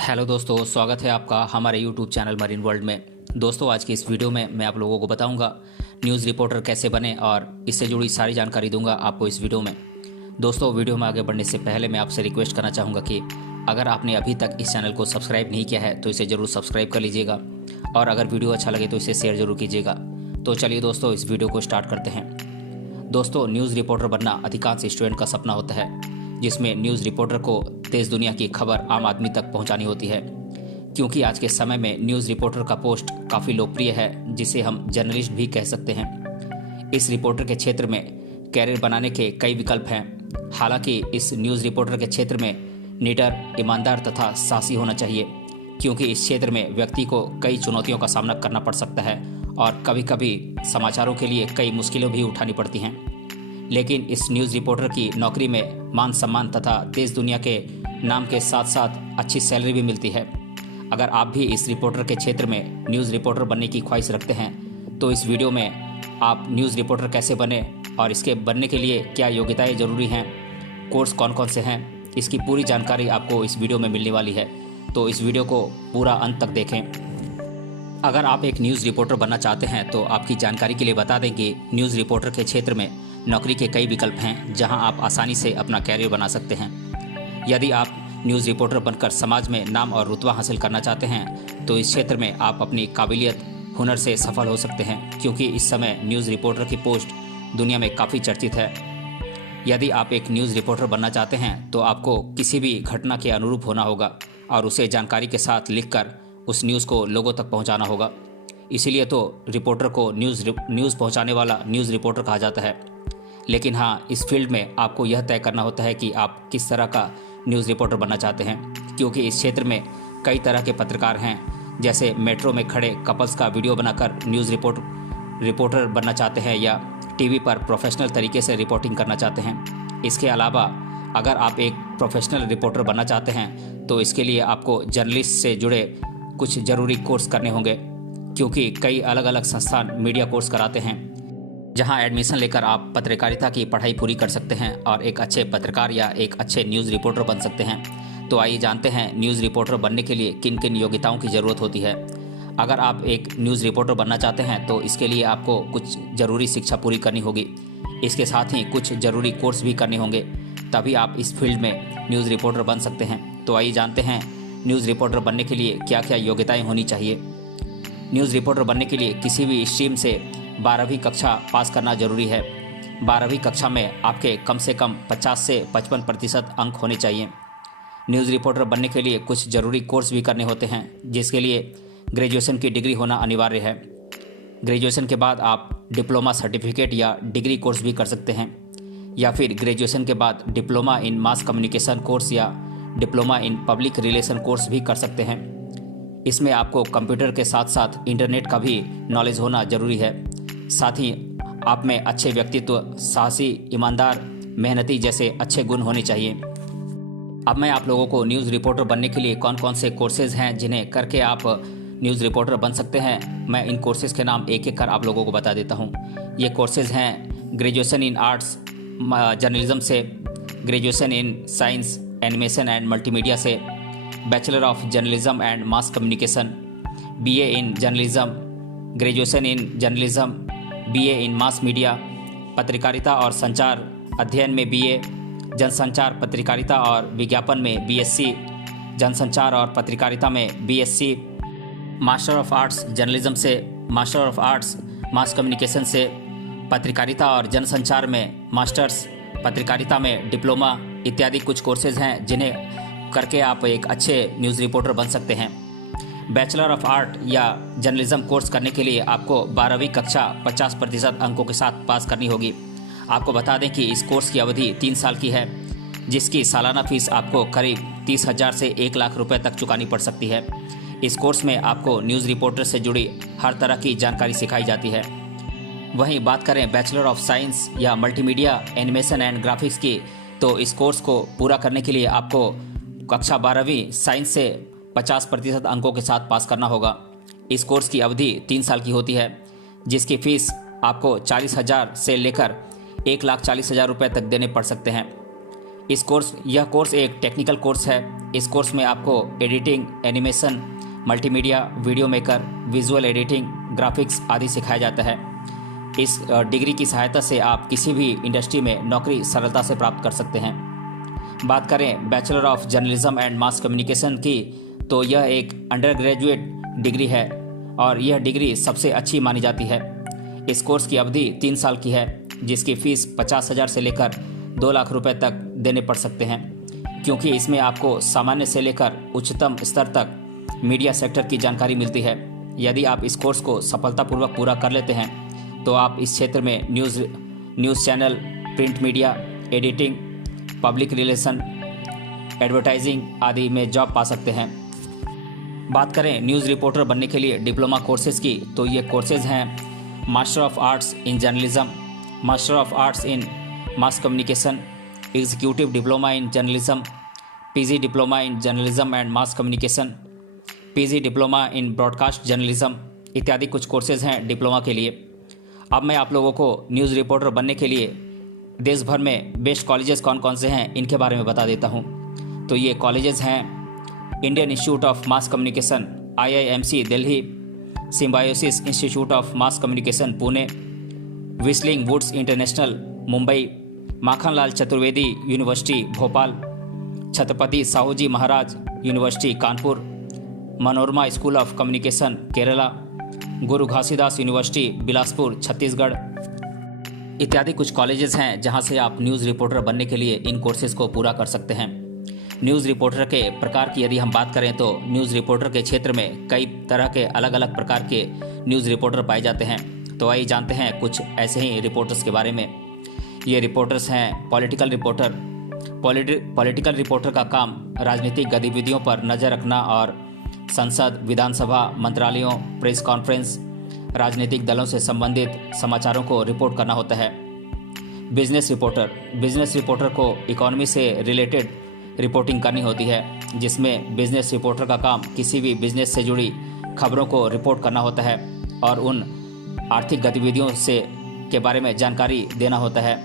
Hello दोस्तों, स्वागत है आपका हमारे यूट्यूब चैनल मरीन वर्ल्ड में। दोस्तों, आज की इस वीडियो में मैं आप लोगों को बताऊंगा न्यूज़ रिपोर्टर कैसे बने और इससे जुड़ी सारी जानकारी दूंगा आपको इस वीडियो में। दोस्तों, वीडियो में आगे बढ़ने से पहले मैं आपसे रिक्वेस्ट करना चाहूँगा कि अगर आपने अभी तक इस चैनल को सब्सक्राइब नहीं किया है तो इसे ज़रूर सब्सक्राइब कर लीजिएगा और अगर वीडियो अच्छा लगे तो इसे शेयर ज़रूर कीजिएगा। तो चलिए दोस्तों, इस वीडियो को स्टार्ट करते हैं। दोस्तों, न्यूज़ रिपोर्टर बनना अधिकांश स्टूडेंट का सपना होता है, जिसमें न्यूज़ रिपोर्टर को देश दुनिया की खबर आम आदमी तक पहुंचानी होती है। क्योंकि आज के समय में न्यूज़ रिपोर्टर का पोस्ट काफ़ी लोकप्रिय है, जिसे हम जर्नलिस्ट भी कह सकते हैं। इस रिपोर्टर के क्षेत्र में कैरियर बनाने के कई विकल्प हैं। हालांकि इस न्यूज़ रिपोर्टर के क्षेत्र में निडर, ईमानदार तथा साहसी होना चाहिए, क्योंकि इस क्षेत्र में व्यक्ति को कई चुनौतियों का सामना करना पड़ सकता है और कभी कभी समाचारों के लिए कई मुश्किलें भी उठानी पड़ती हैं। लेकिन इस न्यूज़ रिपोर्टर की नौकरी में मान सम्मान तथा देश दुनिया के नाम के साथ साथ अच्छी सैलरी भी मिलती है। अगर आप भी इस रिपोर्टर के क्षेत्र में न्यूज़ रिपोर्टर बनने की ख्वाहिश रखते हैं तो इस वीडियो में आप न्यूज़ रिपोर्टर कैसे बने और इसके बनने के लिए क्या योग्यताएं ज़रूरी हैं, कोर्स कौन कौन से हैं, इसकी पूरी जानकारी आपको इस वीडियो में मिलने वाली है। तो इस वीडियो को पूरा अंत तक देखें। अगर आप एक न्यूज़ रिपोर्टर बनना चाहते हैं तो आपकी जानकारी के लिए बता दें कि न्यूज़ रिपोर्टर के क्षेत्र में नौकरी के कई विकल्प हैं, जहां आप आसानी से अपना कैरियर बना सकते हैं। यदि आप न्यूज़ रिपोर्टर बनकर समाज में नाम और रुतबा हासिल करना चाहते हैं तो इस क्षेत्र में आप अपनी काबिलियत, हुनर से सफल हो सकते हैं, क्योंकि इस समय न्यूज़ रिपोर्टर की पोस्ट दुनिया में काफ़ी चर्चित है। यदि आप एक न्यूज़ रिपोर्टर बनना चाहते हैं तो आपको किसी भी घटना के अनुरूप होना होगा और उसे जानकारी के साथ लिखकर उस न्यूज़ को लोगों तक पहुँचाना होगा। इसीलिए तो रिपोर्टर को न्यूज़ पहुँचाने वाला न्यूज़ रिपोर्टर कहा जाता है। लेकिन हाँ, इस फील्ड में आपको यह तय करना होता है कि आप किस तरह का न्यूज़ रिपोर्टर बनना चाहते हैं, क्योंकि इस क्षेत्र में कई तरह के पत्रकार हैं। जैसे मेट्रो में खड़े कपल्स का वीडियो बनाकर न्यूज़ रिपोर्टर बनना चाहते हैं, या टीवी पर प्रोफेशनल तरीके से रिपोर्टिंग करना चाहते हैं। इसके अलावा अगर आप एक प्रोफेशनल रिपोर्टर बनना चाहते हैं तो इसके लिए आपको जर्नलिस्ट से जुड़े कुछ ज़रूरी कोर्स करने होंगे, क्योंकि कई अलग अलग संस्थान मीडिया कोर्स कराते हैं, जहां एडमिशन लेकर आप पत्रकारिता की पढ़ाई पूरी कर सकते हैं और एक अच्छे पत्रकार या एक अच्छे न्यूज़ रिपोर्टर बन सकते हैं। तो आइए जानते हैं न्यूज़ रिपोर्टर बनने के लिए किन किन योग्यताओं की ज़रूरत होती है। अगर आप एक न्यूज़ रिपोर्टर बनना चाहते हैं तो इसके लिए आपको कुछ ज़रूरी शिक्षा पूरी करनी होगी। इसके साथ ही कुछ ज़रूरी कोर्स भी करने होंगे, तभी आप इस फील्ड में न्यूज़ रिपोर्टर बन सकते हैं। तो आइए जानते हैं न्यूज़ रिपोर्टर बनने के लिए क्या क्या योग्यताएँ होनी चाहिए। न्यूज़ रिपोर्टर बनने के लिए किसी भी स्ट्रीम से 12वीं कक्षा पास करना जरूरी है। 12वीं कक्षा में आपके कम से कम 50 से 55% अंक होने चाहिए। न्यूज़ रिपोर्टर बनने के लिए कुछ ज़रूरी कोर्स भी करने होते हैं, जिसके लिए ग्रेजुएशन की डिग्री होना अनिवार्य है। ग्रेजुएशन के बाद आप डिप्लोमा सर्टिफिकेट या डिग्री कोर्स भी कर सकते हैं, या फिर ग्रेजुएशन के बाद diploma in mass communication course या diploma in public relation course भी कर सकते हैं। इसमें आपको कंप्यूटर के साथ साथ इंटरनेट का भी नॉलेज होना ज़रूरी है। साथ ही आप में अच्छे व्यक्तित्व, साहसी, ईमानदार, मेहनती जैसे अच्छे गुण होने चाहिए। अब मैं आप लोगों को न्यूज़ रिपोर्टर बनने के लिए कौन कौन से कोर्सेज़ हैं जिन्हें करके आप न्यूज़ रिपोर्टर बन सकते हैं, मैं इन कोर्सेज़ के नाम एक एक कर आप लोगों को बता देता हूँ। ये कोर्सेज़ हैं ग्रेजुएशन इन आर्ट्स जर्नलिज्म से, graduation in science animation and multimedia से, bachelor of journalism and mass communication, BA in journalism, graduation in journalism, BA in mass media, पत्रकारिता और संचार अध्ययन में बीए, जनसंचार पत्रकारिता और विज्ञापन में बीएससी, जनसंचार और पत्रकारिता में BSc, master of arts journalism से, master of arts mass communication से, पत्रकारिता और जनसंचार में मास्टर्स, पत्रकारिता में डिप्लोमा इत्यादि कुछ कोर्सेज हैं जिन्हें करके आप एक अच्छे न्यूज़ रिपोर्टर बन सकते हैं। बैचलर ऑफ आर्ट या जर्नलिज्म कोर्स करने के लिए आपको 12वीं कक्षा 50% अंकों के साथ पास करनी होगी। आपको बता दें कि इस कोर्स की अवधि 3 साल की है, जिसकी सालाना फीस आपको करीब 30,000 से 1 लाख रुपए तक चुकानी पड़ सकती है। इस कोर्स में आपको न्यूज़ रिपोर्टर से जुड़ी हर तरह की जानकारी सिखाई जाती है। वहीं बात करें बैचलर ऑफ साइंस या मल्टीमीडिया, एनिमेशन एंड ग्राफिक्स की, तो इस कोर्स को पूरा करने के लिए आपको कक्षा 12वीं साइंस से 50% अंकों के साथ पास करना होगा। इस कोर्स की अवधि 3 साल की होती है, जिसकी फ़ीस आपको 40,000 से लेकर 1,40,000 रुपये तक देने पड़ सकते हैं। यह कोर्स एक टेक्निकल कोर्स है। इस कोर्स में आपको editing, animation, multimedia, video maker, visual editing, graphics आदि सिखाया जाता है। इस डिग्री की सहायता से आप किसी भी इंडस्ट्री में नौकरी सरलता से प्राप्त कर सकते हैं। बात करें bachelor of journalism and mass communication की, तो यह एक अंडर ग्रेजुएट डिग्री है और यह डिग्री सबसे अच्छी मानी जाती है। इस कोर्स की अवधि 3 साल की है, जिसकी फ़ीस 50,000 से लेकर 2 लाख रुपए तक देने पड़ सकते हैं, क्योंकि इसमें आपको सामान्य से लेकर उच्चतम स्तर तक मीडिया सेक्टर की जानकारी मिलती है। यदि आप इस कोर्स को सफलतापूर्वक पूरा कर लेते हैं तो आप इस क्षेत्र में news channel, print media, editing, public relation, advertising आदि में जॉब पा सकते हैं। बात करें न्यूज़ रिपोर्टर बनने के लिए डिप्लोमा कोर्सेज़ की, तो ये कोर्सेज़ हैं master of arts in journalism, master of arts in mass communication, executive diploma in journalism, PG diploma in journalism and mass communication, PG diploma in broadcast journalism इत्यादि कुछ courses हैं diploma के लिए। अब मैं आप लोगों को न्यूज़ रिपोर्टर बनने के लिए देश भर में बेस्ट कॉलेजेस कौन कौन से हैं इनके बारे में बता देता हूं। तो ये कॉलेजेस हैं Indian institute of mass communication IIMC Delhi, symbiosis institute of mass communication Pune, whistling woods international Mumbai, Makhanlal Chaturvedi university Bhopal, Chhatrapati Sahuji Maharaj university Kanpur, Manorama school of communication Kerala, Guru Ghasidas university Bilaspur Chhattisgarh इत्यादि कुछ कॉलेजेस हैं जहां से आप न्यूज़ रिपोर्टर बनने के लिए इन कोर्सेज़ को पूरा कर सकते हैं। न्यूज़ रिपोर्टर के प्रकार की यदि हम बात करें तो न्यूज़ रिपोर्टर के क्षेत्र में कई तरह के अलग अलग प्रकार के न्यूज़ रिपोर्टर पाए जाते हैं। तो आइए जानते हैं कुछ ऐसे ही रिपोर्टर्स के बारे में। ये रिपोर्टर्स हैं पॉलिटिकल रिपोर्टर। पॉलिटिकल रिपोर्टर का काम राजनीतिक गतिविधियों पर नज़र रखना और संसद, विधानसभा, मंत्रालयों, प्रेस कॉन्फ्रेंस, राजनीतिक दलों से संबंधित समाचारों को रिपोर्ट करना होता है। बिजनेस रिपोर्टर को इकोनॉमी से रिलेटेड रिपोर्टिंग करनी होती है, जिसमें बिजनेस रिपोर्टर का काम किसी भी बिजनेस से जुड़ी खबरों को रिपोर्ट करना होता है और उन आर्थिक गतिविधियों के बारे में जानकारी देना होता है।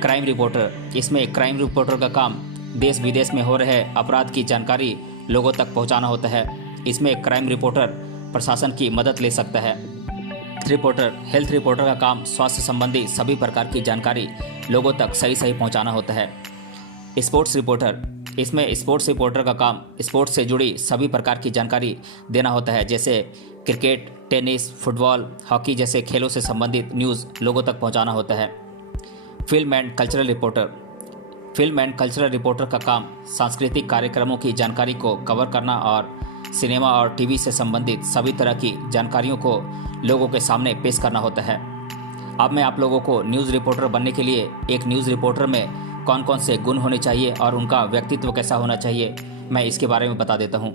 क्राइम रिपोर्टर का काम देश विदेश में हो रहे अपराध की जानकारी लोगों तक पहुंचाना होता है। इसमें क्राइम रिपोर्टर प्रशासन की मदद ले सकता है। हेल्थ रिपोर्टर का काम स्वास्थ्य संबंधी सभी प्रकार की जानकारी लोगों तक सही पहुंचाना होता है। स्पोर्ट्स रिपोर्टर का काम स्पोर्ट्स से जुड़ी सभी प्रकार की जानकारी देना होता है, जैसे क्रिकेट, टेनिस, फुटबॉल, हॉकी जैसे खेलों से संबंधित न्यूज़ लोगों तक पहुंचाना होता है। फिल्म एंड कल्चरल रिपोर्टर का काम सांस्कृतिक कार्यक्रमों की जानकारी को कवर करना और सिनेमा और टीवी से संबंधित सभी तरह की जानकारियों को लोगों के सामने पेश करना होता है। अब मैं आप लोगों को न्यूज़ रिपोर्टर बनने के लिए एक न्यूज़ रिपोर्टर में कौन कौन से गुण होने चाहिए और उनका व्यक्तित्व कैसा होना चाहिए, मैं इसके बारे में बता देता हूँ।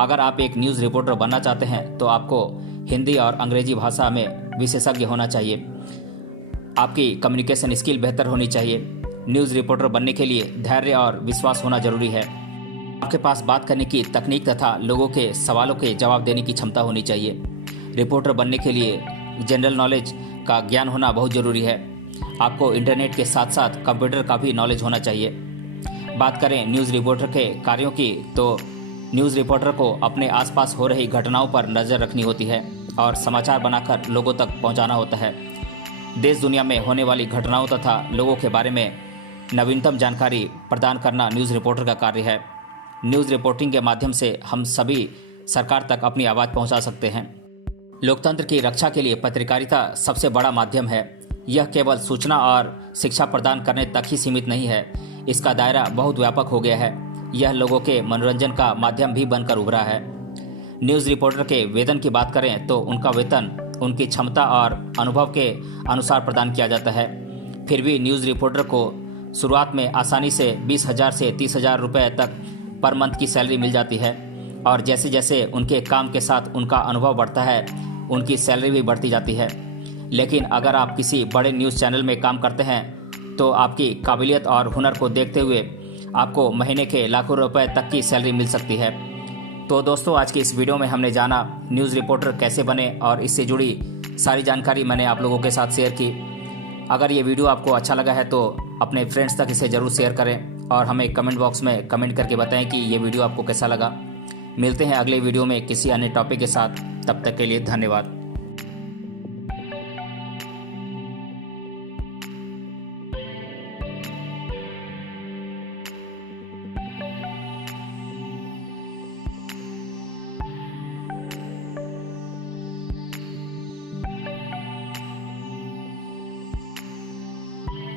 अगर आप एक न्यूज़ रिपोर्टर बनना चाहते हैं तो आपको हिंदी और अंग्रेजी भाषा में विशेषज्ञ होना चाहिए। आपकी कम्युनिकेशन स्किल बेहतर होनी चाहिए। न्यूज़ रिपोर्टर बनने के लिए धैर्य और विश्वास होना जरूरी है। आपके पास बात करने की तकनीक तथा लोगों के सवालों के जवाब देने की क्षमता होनी चाहिए। रिपोर्टर बनने के लिए जनरल नॉलेज का ज्ञान होना बहुत ज़रूरी है। आपको इंटरनेट के साथ साथ कंप्यूटर का भी नॉलेज होना चाहिए। बात करें न्यूज़ रिपोर्टर के कार्यों की, तो न्यूज़ रिपोर्टर को अपने आसपास हो रही घटनाओं पर नज़र रखनी होती है और समाचार बनाकर लोगों तक पहुंचाना होता है। देश दुनिया में होने वाली घटनाओं तथा लोगों के बारे में नवीनतम जानकारी प्रदान करना न्यूज़ रिपोर्टर का कार्य है। न्यूज़ रिपोर्टिंग के माध्यम से हम सभी सरकार तक अपनी आवाज़ पहुंचा सकते हैं। लोकतंत्र की रक्षा के लिए पत्रकारिता सबसे बड़ा माध्यम है। यह केवल सूचना और शिक्षा प्रदान करने तक ही सीमित नहीं है, इसका दायरा बहुत व्यापक हो गया है। यह लोगों के मनोरंजन का माध्यम भी बनकर उभरा है। न्यूज़ रिपोर्टर के वेतन की बात करें तो उनका वेतन उनकी क्षमता और अनुभव के अनुसार प्रदान किया जाता है। फिर भी न्यूज़ रिपोर्टर को शुरुआत में आसानी से 20,000 से 30,000 रुपये तक पर मंथ की सैलरी मिल जाती है और जैसे जैसे उनके काम के साथ उनका अनुभव बढ़ता है उनकी सैलरी भी बढ़ती जाती है। लेकिन अगर आप किसी बड़े न्यूज़ चैनल में काम करते हैं तो आपकी काबिलियत और हुनर को देखते हुए आपको महीने के लाखों रुपए तक की सैलरी मिल सकती है। तो दोस्तों, आज की इस वीडियो में हमने जाना न्यूज़ रिपोर्टर कैसे बने और इससे जुड़ी सारी जानकारी मैंने आप लोगों के साथ शेयर की। अगर ये वीडियो आपको अच्छा लगा है तो अपने फ्रेंड्स तक इसे ज़रूर शेयर करें और हमें कमेंट बॉक्स में कमेंट करके बताएं कि ये वीडियो आपको कैसा लगा। मिलते हैं अगले वीडियो में किसी अन्य टॉपिक के साथ। तब तक के लिए धन्यवाद।